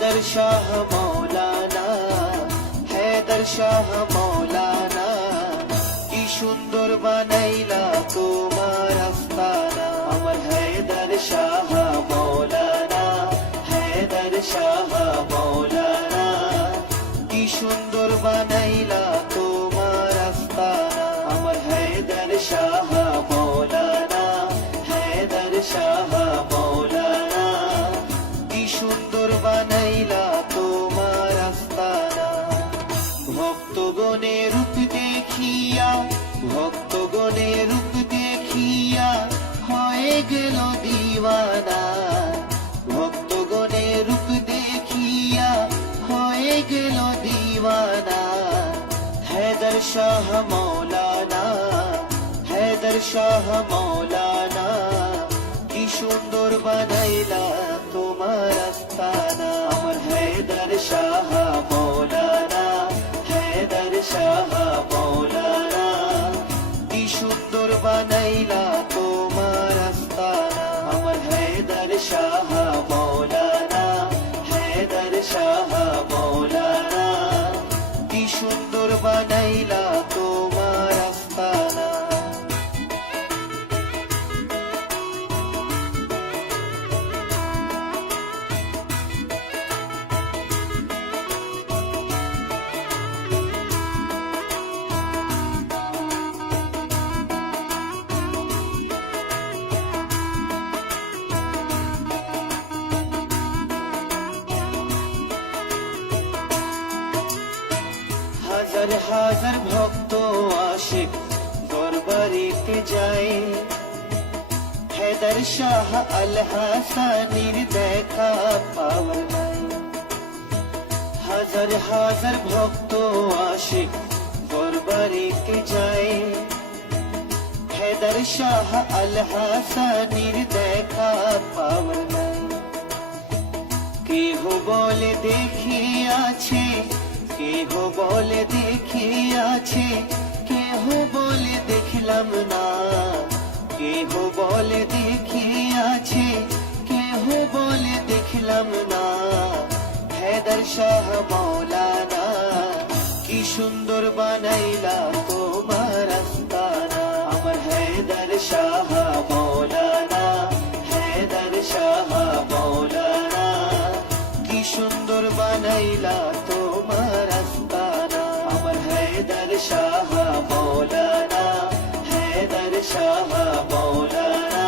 हैदर शाह मौलाना, हैदर शाह मौलाना, की सुंदर बनाइला तुम्हार आस्ताना। अमर हैदर शाह मौलाना, हैदर शाह मौलाना, की सुंदर बनाइला तुम्हार आस्ताना। अमर हैदर शाह मौलाना, हैदर शाह मौलाना, की सुंदर बनाइला তোমার আস্তানা। ভক্তগণের রূপ দেখিয়া, ভক্তগণের রূপ দেখিয়া হয়ে গেল দিওয়ানা। ভক্তগণের রূপ দেখিয়া হয়ে গেল দিওয়ানা। हैदर शाह मौलाना, हैदर शाह मौलाना, की सुंदर बनाइला তোমার আস্তানা। আমার हैदर शाह मौलाना, हैदर शाह मौलाना, की सुंदर बनाइला তোমার আস্তানা। আমার हैदर शाह मौलाना, हैदर शाह मौलाना, की सुंदर बनाइला তোমার আস্তানা। হাজার হাজার ভক্ত আশিক দরবারেতে যায়, हैदर शाह আল হাসানির দেখা পাওয়ার নাই। হাজার হাজার ভক্ত আশিক দরবারেতে যায়, हैदर शाह আল হাসানির দেখা পাওয়ার নাই। কেহ বলে দেখিয়াছে, কেহ বলে দেখিয়াছে, কেহ বলে দেখলাম না। কেহ বলে দেখিয়াছে, কেহ বলে দেখলাম না। हैदर शाह मौलाना, की सुंदर बनाइला তোমার আস্তানা। আমার हैदर शाह मौलाना, हैदर शाह मौलाना, की सुंदर बनाइला তোমার আস্তানা। আমার हैदर शाह मौलाना, हैदर शाह मौलाना,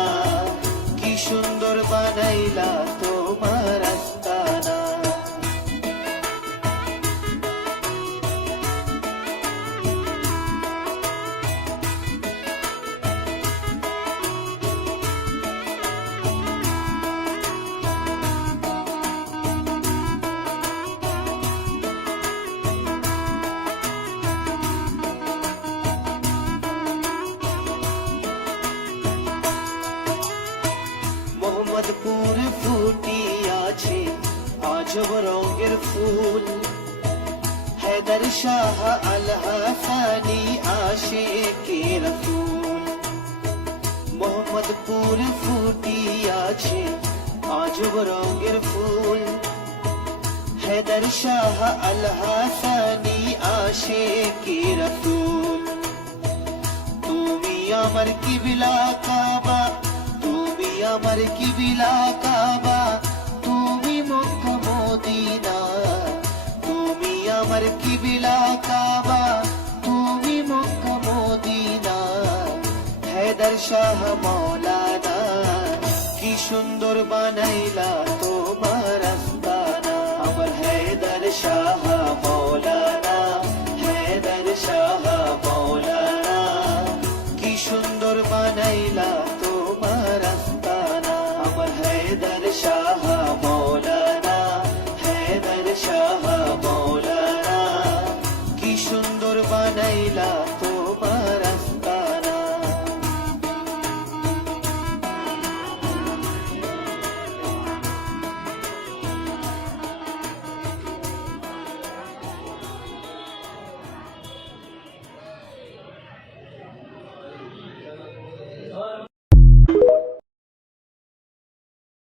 की सुंदर बनाइला তোমার আস্তানা। মোহাম্মদপুর ফুটিয়াছে আজব রঙের ফুল, हैदर शाह আল হাসানি আশিকে রাসূল। মোহাম্মদপুর ফুটিয়াছে আজব রঙের ফুল, हैदर शाह আল হাসানি আশিকে রাসূল। তুমি আমার কিবলা কাবা, তুমি আমার কিবলা কাবা, তুমি মক্কা মদিনা। তুমি আমার কিবলা কাবা, তুমি মক্কা মদিনা। हैदर शाह मौलाना, की सुंदर बनाइला।